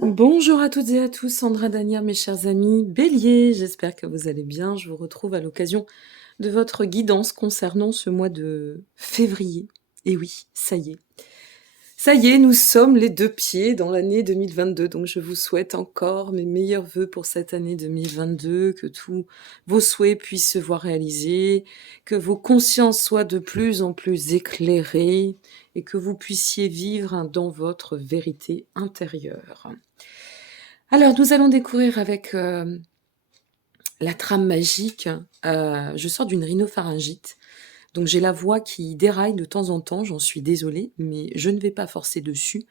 Bonjour à toutes et à tous, Sandra Dania, mes chers amis Bélier, j'espère que vous allez bien. Je vous retrouve à l'occasion de votre guidance concernant ce mois de février. Et oui, ça y est. Ça y est, nous sommes les deux pieds dans l'année 2022, donc je vous souhaite encore mes meilleurs vœux pour cette année 2022, que tous vos souhaits puissent se voir réalisés, que vos consciences soient de plus en plus éclairées et que vous puissiez vivre dans votre vérité intérieure. Alors, nous allons découvrir avec la trame magique. Je sors d'une rhinopharyngite, donc j'ai la voix qui déraille de temps en temps, j'en suis désolée, mais je ne vais pas forcer dessus.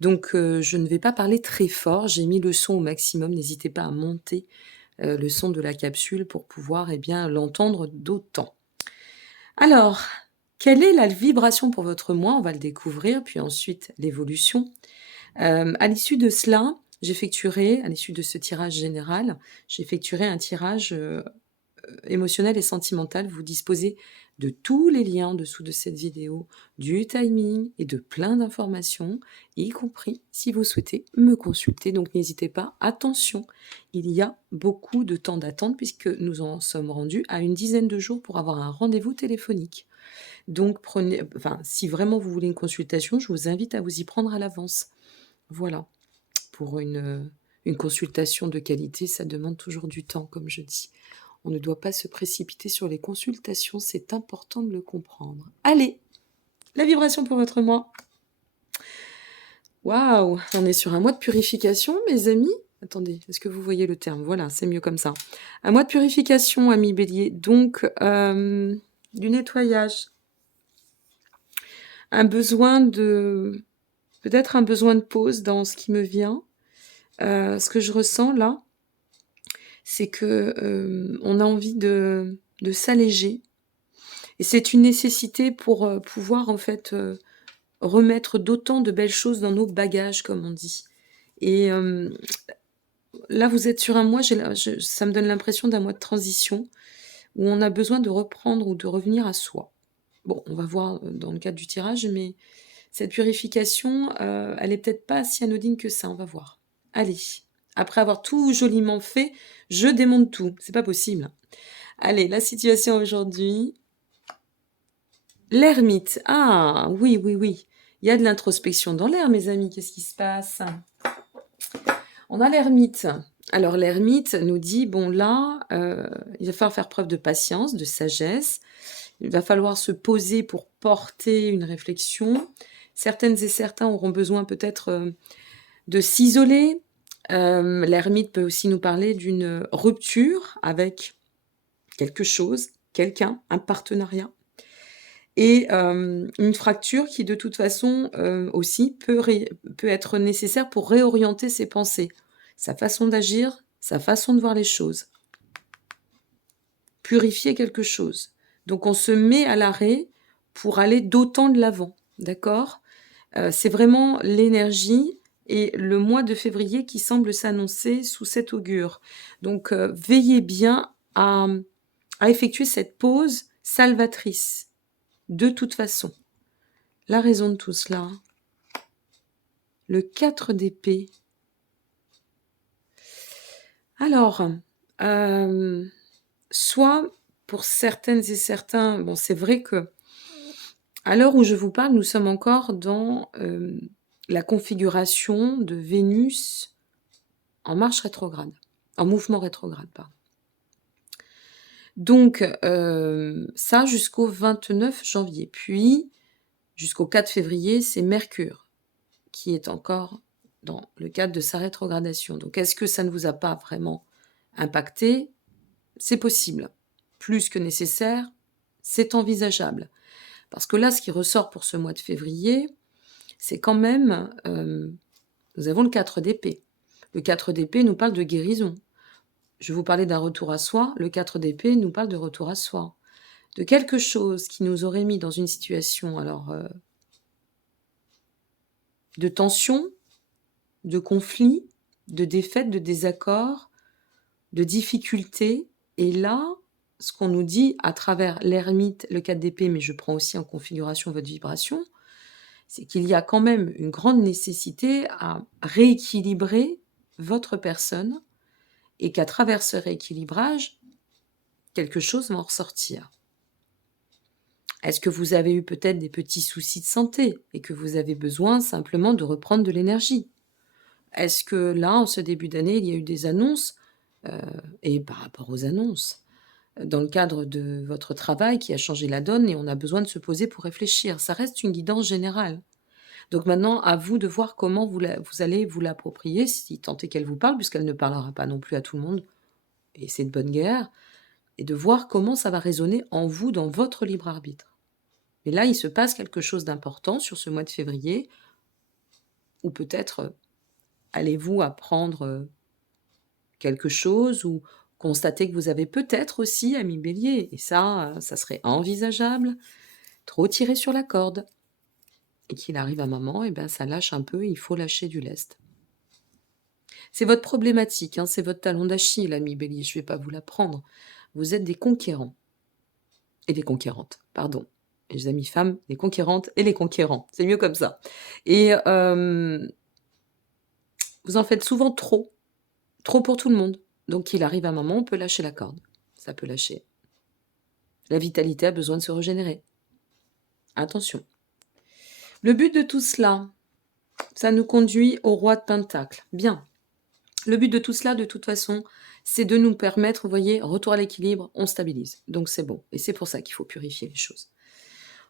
Donc, je ne vais pas parler très fort, j'ai mis le son au maximum, n'hésitez pas à monter le son de la capsule pour pouvoir l'entendre d'autant. Alors, quelle est la vibration pour votre mois? On va le découvrir, puis ensuite l'évolution. À l'issue de cela, à l'issue de ce tirage général, j'effectuerai un tirage émotionnel et sentimental. Vous disposez de tous les liens en dessous de cette vidéo, du timing et de plein d'informations, y compris si vous souhaitez me consulter. Donc n'hésitez pas, attention, il y a beaucoup de temps d'attente puisque nous en sommes rendus à une dizaine de jours pour avoir un rendez-vous téléphonique. Donc si vraiment vous voulez une consultation, je vous invite à vous y prendre à l'avance. Voilà. Pour une consultation de qualité, ça demande toujours du temps, comme je dis. On ne doit pas se précipiter sur les consultations, c'est important de le comprendre. Allez, la vibration pour votre mois. Waouh, on est sur un mois de purification, mes amis. Attendez, est-ce que vous voyez le terme? Voilà, c'est mieux comme ça. Un mois de purification, amis bélier. Donc, du nettoyage. Peut-être un besoin de pause dans ce qui me vient. Ce que je ressens là, c'est que on a envie de s'alléger. Et c'est une nécessité pour pouvoir en fait remettre d'autant de belles choses dans nos bagages, comme on dit. Et là, vous êtes sur un mois, ça me donne l'impression d'un mois de transition où on a besoin de reprendre ou de revenir à soi. Bon, on va voir dans le cadre du tirage, mais cette purification, elle est peut-être pas si anodine que ça, on va voir. Allez, après avoir tout joliment fait, je démonte tout. C'est pas possible. Allez, la situation aujourd'hui. L'ermite. Ah, oui, oui, oui. Il y a de l'introspection dans l'air, mes amis. Qu'est-ce qui se passe? On a l'ermite. Alors, l'ermite nous dit, bon là, il va falloir faire preuve de patience, de sagesse. Il va falloir se poser pour porter une réflexion. Certaines et certains auront besoin peut-être de s'isoler. L'ermite peut aussi nous parler d'une rupture avec quelque chose, quelqu'un, un partenariat. Et une fracture qui, de toute façon, aussi peut être nécessaire pour réorienter ses pensées, sa façon d'agir, sa façon de voir les choses. Purifier quelque chose. Donc on se met à l'arrêt pour aller d'autant de l'avant, d'accord? C'est vraiment l'énergie et le mois de février qui semble s'annoncer sous cet augure. Donc veillez bien à effectuer cette pause salvatrice. De toute façon, la raison de tout cela, le 4 d'épée. Alors, soit pour certaines et certains, bon, c'est vrai que à l'heure où je vous parle, nous sommes encore dans la configuration de Vénus en marche rétrograde, en mouvement rétrograde, pardon. Donc, ça jusqu'au 29 janvier. Puis, jusqu'au 4 février, c'est Mercure qui est encore dans le cadre de sa rétrogradation. Donc, est-ce que ça ne vous a pas vraiment impacté? C'est possible. Plus que nécessaire, c'est envisageable. Parce que là, ce qui ressort pour ce mois de février, c'est quand même... nous avons le 4 d'épée. Le 4 d'épée nous parle de guérison. Je vous parlais d'un retour à soi. Le 4 d'épée nous parle de retour à soi. De quelque chose qui nous aurait mis dans une situation de tension, de conflit, de défaite, de désaccord, de difficulté. Et là, ce qu'on nous dit à travers l'ermite, le 4 d'épée, mais je prends aussi en configuration votre vibration, c'est qu'il y a quand même une grande nécessité à rééquilibrer votre personne et qu'à travers ce rééquilibrage, quelque chose va en ressortir. Est-ce que vous avez eu peut-être des petits soucis de santé et que vous avez besoin simplement de reprendre de l'énergie? Est-ce que là, en ce début d'année, il y a eu des annonces, et par rapport aux annonces, dans le cadre de votre travail qui a changé la donne et on a besoin de se poser pour réfléchir? Ça reste une guidance générale. Donc maintenant, à vous de voir comment vous allez vous l'approprier, si tant est qu'elle vous parle, puisqu'elle ne parlera pas non plus à tout le monde, et c'est de bonne guerre, et de voir comment ça va résonner en vous, dans votre libre arbitre. Et là, il se passe quelque chose d'important sur ce mois de février, ou peut-être allez-vous apprendre quelque chose, ou constater que vous avez peut-être aussi, ami Bélier, et ça serait envisageable, trop tiré sur la corde. Et qu'il arrive un moment, et ben ça lâche un peu, il faut lâcher du lest. C'est votre problématique, hein, c'est votre talon d'Achille, ami Bélier, je ne vais pas vous l'apprendre. Vous êtes des conquérants. Et des conquérantes, pardon. Et les amis femmes, les conquérantes et les conquérants. C'est mieux comme ça. Et vous en faites souvent trop. Trop pour tout le monde. Donc il arrive un moment, on peut lâcher la corde. Ça peut lâcher. La vitalité a besoin de se régénérer. Attention. Le but de tout cela, ça nous conduit au roi de Pentacle. Bien. Le but de tout cela, de toute façon, c'est de nous permettre, vous voyez, retour à l'équilibre, on stabilise. Donc c'est bon. Et c'est pour ça qu'il faut purifier les choses.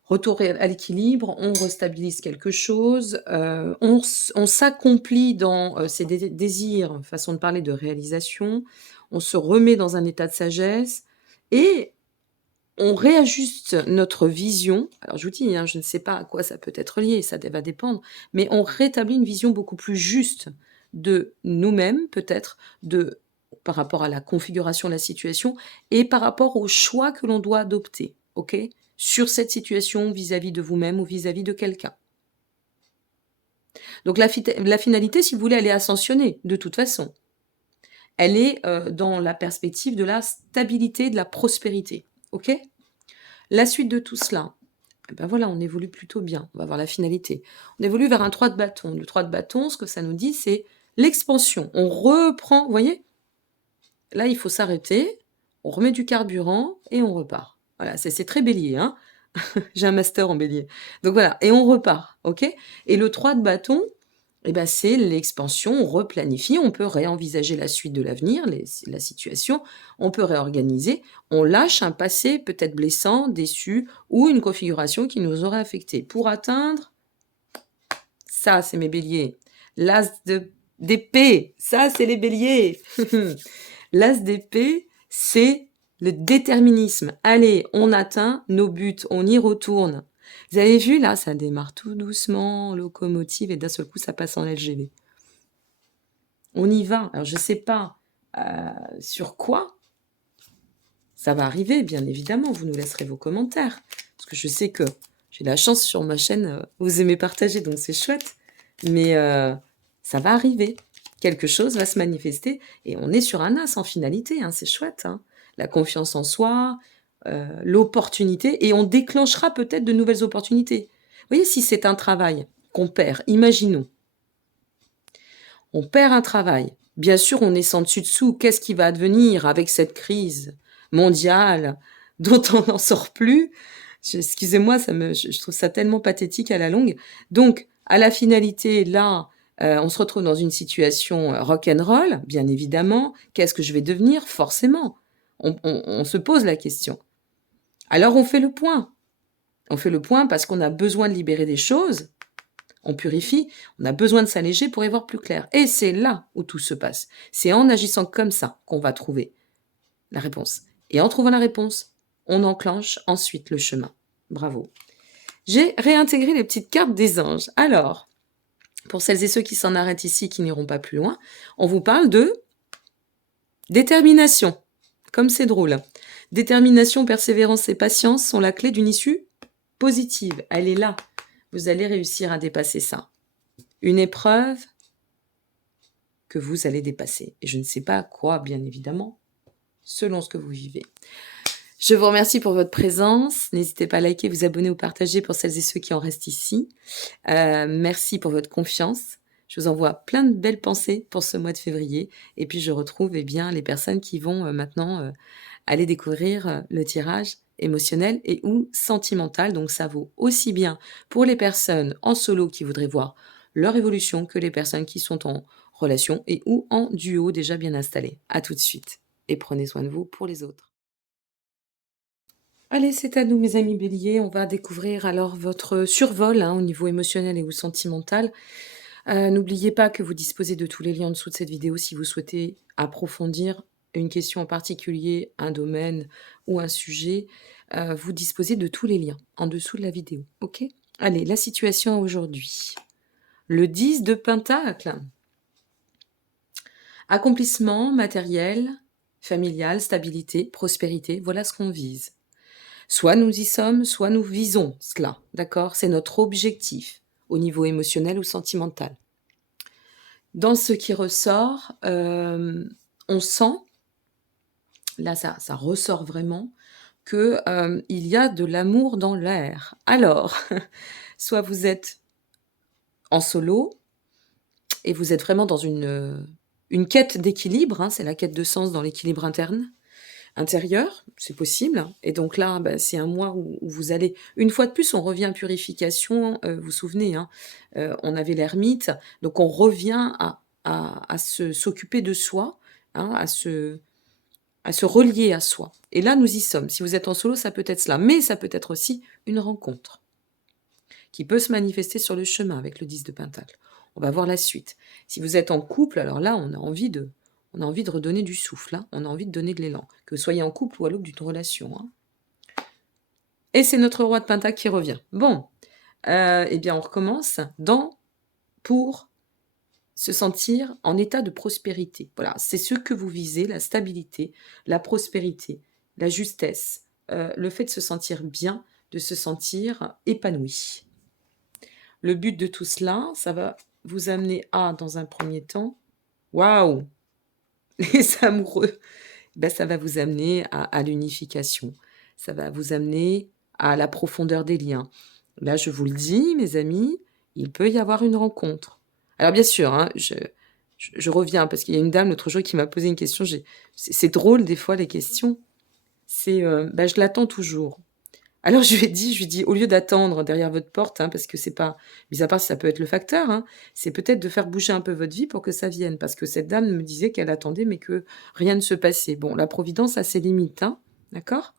Retour à l'équilibre, on restabilise quelque chose, on s'accomplit dans ses désirs, façon de parler de réalisation, on se remet dans un état de sagesse et on réajuste notre vision. Alors je vous dis, hein, je ne sais pas à quoi ça peut être lié, ça va dépendre, mais on rétablit une vision beaucoup plus juste de nous-mêmes, peut-être, par rapport à la configuration de la situation et par rapport aux choix que l'on doit adopter, ok, sur cette situation vis-à-vis de vous-même ou vis-à-vis de quelqu'un. Donc la finalité, si vous voulez, elle est ascensionnée, de toute façon. Elle est dans la perspective de la stabilité, de la prospérité, ok ? La suite de tout cela, ben voilà, on évolue plutôt bien, on va voir la finalité. On évolue vers un 3 de bâton. Le 3 de bâton, ce que ça nous dit, c'est l'expansion. On reprend, vous voyez ? Là, il faut s'arrêter, on remet du carburant et on repart. Voilà, c'est très bélier, hein. J'ai un master en bélier. Donc voilà, et on repart, ok ? Et le 3 de bâton, eh ben, c'est l'expansion, on replanifie, on peut réenvisager la suite de l'avenir, la situation, on peut réorganiser, on lâche un passé peut-être blessant, déçu, ou une configuration qui nous aurait affecté pour atteindre, ça c'est mes béliers, l'as d'épée, ça c'est les béliers. L'as d'épée, c'est le déterminisme. Allez, on atteint nos buts, on y retourne. Vous avez vu, là, ça démarre tout doucement, locomotive, et d'un seul coup, ça passe en LGV. On y va. Alors, je ne sais pas sur quoi ça va arriver, bien évidemment. Vous nous laisserez vos commentaires. Parce que je sais que j'ai la chance sur ma chaîne, vous aimez partager, donc c'est chouette. Mais ça va arriver. Quelque chose va se manifester. Et on est sur un as en finalité, hein, c'est chouette. Hein. La confiance en soi, l'opportunité, et on déclenchera peut-être de nouvelles opportunités. Vous voyez, si c'est un travail qu'on perd, imaginons, on perd un travail, bien sûr on est sans dessus-dessous, qu'est-ce qui va advenir avec cette crise mondiale dont on n'en sort plus? Excusez-moi, je trouve ça tellement pathétique à la longue. Donc, à la finalité, là, on se retrouve dans une situation rock'n'roll, bien évidemment. Qu'est-ce que je vais devenir? Forcément. On se pose la question. Alors on fait le point. On fait le point parce qu'on a besoin de libérer des choses. On purifie, on a besoin de s'alléger pour y voir plus clair. Et c'est là où tout se passe. C'est en agissant comme ça qu'on va trouver la réponse. Et en trouvant la réponse, on enclenche ensuite le chemin. Bravo. J'ai réintégré les petites cartes des anges. Alors, pour celles et ceux qui s'en arrêtent ici, qui n'iront pas plus loin, on vous parle de détermination. Comme c'est drôle. Détermination, persévérance et patience sont la clé d'une issue positive. Elle est là. Vous allez réussir à dépasser ça. Une épreuve que vous allez dépasser. Et je ne sais pas quoi, bien évidemment, selon ce que vous vivez. Je vous remercie pour votre présence. N'hésitez pas à liker, vous abonner ou partager pour celles et ceux qui en restent ici. Merci pour votre confiance. Je vous envoie plein de belles pensées pour ce mois de février et puis je retrouve, eh bien, les personnes qui vont, maintenant, aller découvrir, le tirage émotionnel et ou sentimental. Donc ça vaut aussi bien pour les personnes en solo qui voudraient voir leur évolution que les personnes qui sont en relation et ou en duo déjà bien installés. À tout de suite et prenez soin de vous pour les autres. Allez, c'est à nous, mes amis béliers. On va découvrir alors votre survol hein, au niveau émotionnel et ou sentimental. N'oubliez pas que vous disposez de tous les liens en dessous de cette vidéo si vous souhaitez approfondir une question en particulier, un domaine ou un sujet. Vous disposez de tous les liens en dessous de la vidéo. Ok. Allez, la situation aujourd'hui. Le 10 de Pentacle. Accomplissement matériel, familial, stabilité, prospérité. Voilà ce qu'on vise. Soit nous y sommes, soit nous visons cela, d'accord? C'est notre objectif au niveau émotionnel ou sentimental. Dans ce qui ressort, on sent, là ça ressort vraiment, que il y a de l'amour dans l'air. Alors, soit vous êtes en solo et vous êtes vraiment dans une quête d'équilibre, hein, c'est la quête de sens dans l'équilibre intérieur, c'est possible. Et donc là, bah, c'est un mois où vous allez, une fois de plus, on revient à purification. Vous vous souvenez, hein, on avait l'ermite, donc on revient à s'occuper de soi, hein, à se relier à soi. Et là, nous y sommes. Si vous êtes en solo, ça peut être cela, mais ça peut être aussi une rencontre qui peut se manifester sur le chemin avec le 10 de Pentacle. On va voir la suite. Si vous êtes en couple, alors là, on a envie de redonner du souffle, hein. On a envie de donner de l'élan, que vous soyez en couple ou à l'aube d'une relation. Hein. Et c'est notre roi de Pentacle qui revient. Bon, eh bien, on recommence pour se sentir en état de prospérité. Voilà, c'est ce que vous visez, la stabilité, la prospérité, la justesse, le fait de se sentir bien, de se sentir épanoui. Le but de tout cela, ça va vous amener à, dans un premier temps, waouh, les amoureux, ben, ça va vous amener à l'unification. Ça va vous amener à la profondeur des liens. Là, je vous le dis, mes amis, il peut y avoir une rencontre. Alors bien sûr, hein, je reviens, parce qu'il y a une dame l'autre jour qui m'a posé une question. C'est drôle des fois les questions. C'est, ben, je l'attends toujours. Alors je lui ai dit: «Au lieu d'attendre derrière votre porte, hein, parce que c'est pas mis à part si ça peut être le facteur, hein, c'est peut-être de faire bouger un peu votre vie pour que ça vienne». Parce que cette dame me disait qu'elle attendait, mais que rien ne se passait. Bon, la providence a ses limites, hein, d'accord?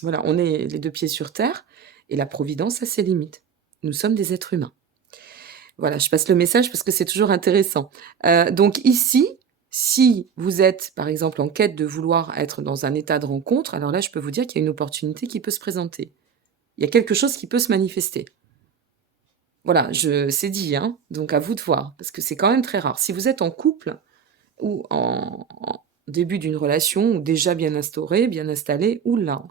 Voilà, on est les 2 pieds sur terre et la providence a ses limites. Nous sommes des êtres humains. Voilà, je passe le message parce que c'est toujours intéressant. Donc ici, si vous êtes, par exemple, en quête de vouloir être dans un état de rencontre, alors là, je peux vous dire qu'il y a une opportunité qui peut se présenter. Il y a quelque chose qui peut se manifester. Voilà, c'est dit, hein, donc à vous de voir, parce que c'est quand même très rare. Si vous êtes en couple ou en début d'une relation ou déjà bien instaurée, bien installée, oula,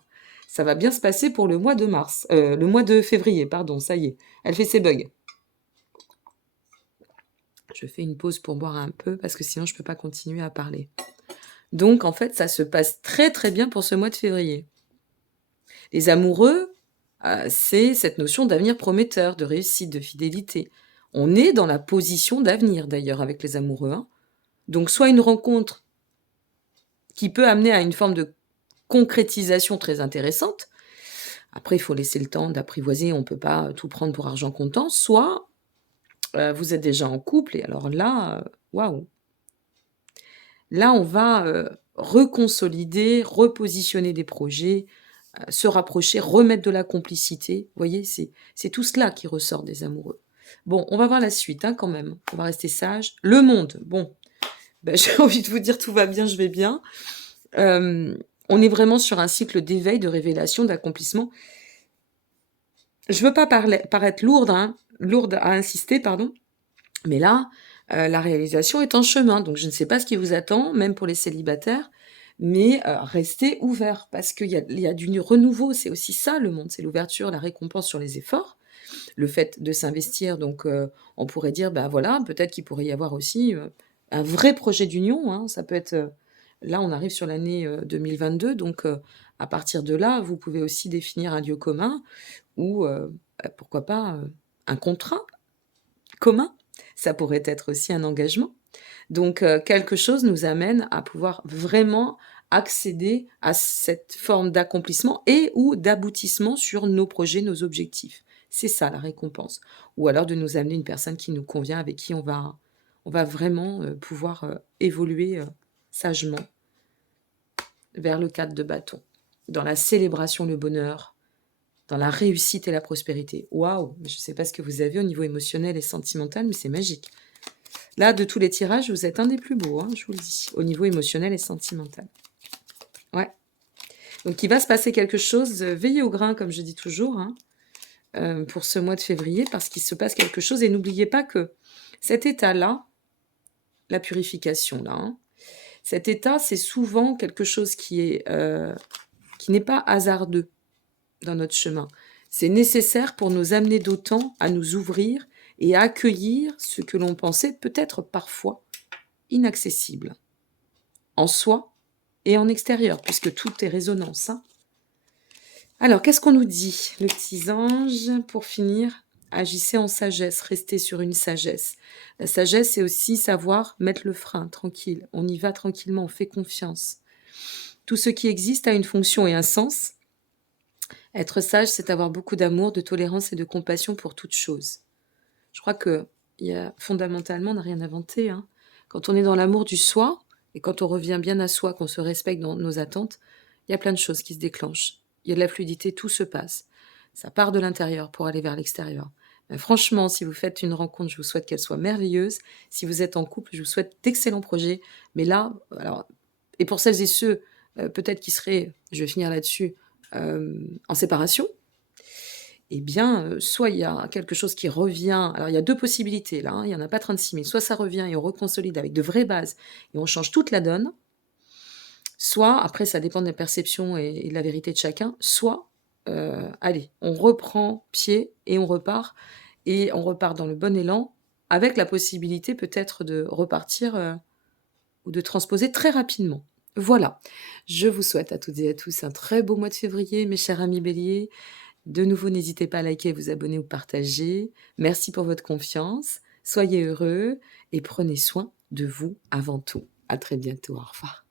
ça va bien se passer pour le mois de mars, le mois de février, pardon, ça y est, elle fait ses bugs. Je fais une pause pour boire un peu parce que sinon je peux pas continuer à parler. Donc en fait, ça se passe très très bien pour ce mois de février. Les amoureux, c'est cette notion d'avenir prometteur, de réussite, de fidélité. On est dans la position d'avenir d'ailleurs avec les amoureux, hein. Donc soit une rencontre qui peut amener à une forme de concrétisation très intéressante. Après, il faut laisser le temps d'apprivoiser, on peut pas tout prendre pour argent comptant. Soit, vous êtes déjà en couple et alors là, waouh! Là, on va, reconsolider, repositionner des projets, se rapprocher, remettre de la complicité. Vous voyez, c'est tout cela qui ressort des amoureux. Bon, on va voir la suite, hein, quand même. On va rester sage. Le monde, bon, bah, j'ai envie de vous dire tout va bien, je vais bien. On est vraiment sur un cycle d'éveil, de révélation, d'accomplissement. Je veux pas paraître lourde, hein, lourde à insister, pardon, mais là, la réalisation est en chemin, donc je ne sais pas ce qui vous attend, même pour les célibataires, mais restez ouverts parce qu'il y a du renouveau. C'est aussi ça le monde, c'est l'ouverture, la récompense sur les efforts, le fait de s'investir. Donc on pourrait dire, bah, voilà, peut-être qu'il pourrait y avoir aussi, un vrai projet d'union, hein. Ça peut être, Là, on arrive sur l'année 2022, donc à partir de là, vous pouvez aussi définir un lieu commun ou pourquoi pas un contrat commun. Ça pourrait être aussi un engagement. Donc quelque chose nous amène à pouvoir vraiment accéder à cette forme d'accomplissement et ou d'aboutissement sur nos projets, nos objectifs. C'est ça la récompense. Ou alors de nous amener une personne qui nous convient, avec qui on va vraiment pouvoir évoluer sagement vers le cadre de bâton, dans la célébration, le bonheur, dans la réussite et la prospérité. Waouh! Je ne sais pas ce que vous avez au niveau émotionnel et sentimental, mais c'est magique. Là, de tous les tirages, vous êtes un des plus beaux, hein, je vous le dis, au niveau émotionnel et sentimental. Ouais. Donc, il va se passer quelque chose. Veillez au grain, comme je dis toujours, hein, pour ce mois de février, parce qu'il se passe quelque chose. Et n'oubliez pas que cet état-là, la purification, là, hein, cet état, c'est souvent quelque chose qui n'est pas hasardeux dans notre chemin. C'est nécessaire pour nous amener d'autant à nous ouvrir et à accueillir ce que l'on pensait peut-être parfois inaccessible, en soi et en extérieur, puisque tout est résonance. Hein. Alors, qu'est-ce qu'on nous dit, les petits anges? Pour finir, agissez en sagesse, restez sur une sagesse. La sagesse, c'est aussi savoir mettre le frein, tranquille. On y va tranquillement, on fait confiance. Tout ce qui existe a une fonction et un sens. Être sage, c'est avoir beaucoup d'amour, de tolérance et de compassion pour toute chose. Je crois que fondamentalement, on n'a rien inventé. Hein. Quand on est dans l'amour du soi, et quand on revient bien à soi, qu'on se respecte dans nos attentes, il y a plein de choses qui se déclenchent. Il y a de la fluidité, tout se passe. Ça part de l'intérieur pour aller vers l'extérieur. Mais franchement, si vous faites une rencontre, je vous souhaite qu'elle soit merveilleuse. Si vous êtes en couple, je vous souhaite d'excellents projets. Mais là, alors, et pour celles et ceux, peut-être qui seraient, je vais finir là-dessus, en séparation, eh bien, soit il y a quelque chose qui revient. Alors, il y a 2 possibilités là, hein, il y en a pas 36 000. Soit ça revient et on reconsolide avec de vraies bases et on change toute la donne. Soit, après ça dépend des perceptions et de la vérité de chacun, soit, allez, on reprend pied et on repart dans le bon élan avec la possibilité peut-être de repartir, ou de transposer très rapidement. Voilà, je vous souhaite à toutes et à tous un très beau mois de février, mes chers amis béliers. De nouveau, n'hésitez pas à liker, vous abonner ou partager. Merci pour votre confiance. Soyez heureux et prenez soin de vous avant tout. À très bientôt. Au revoir.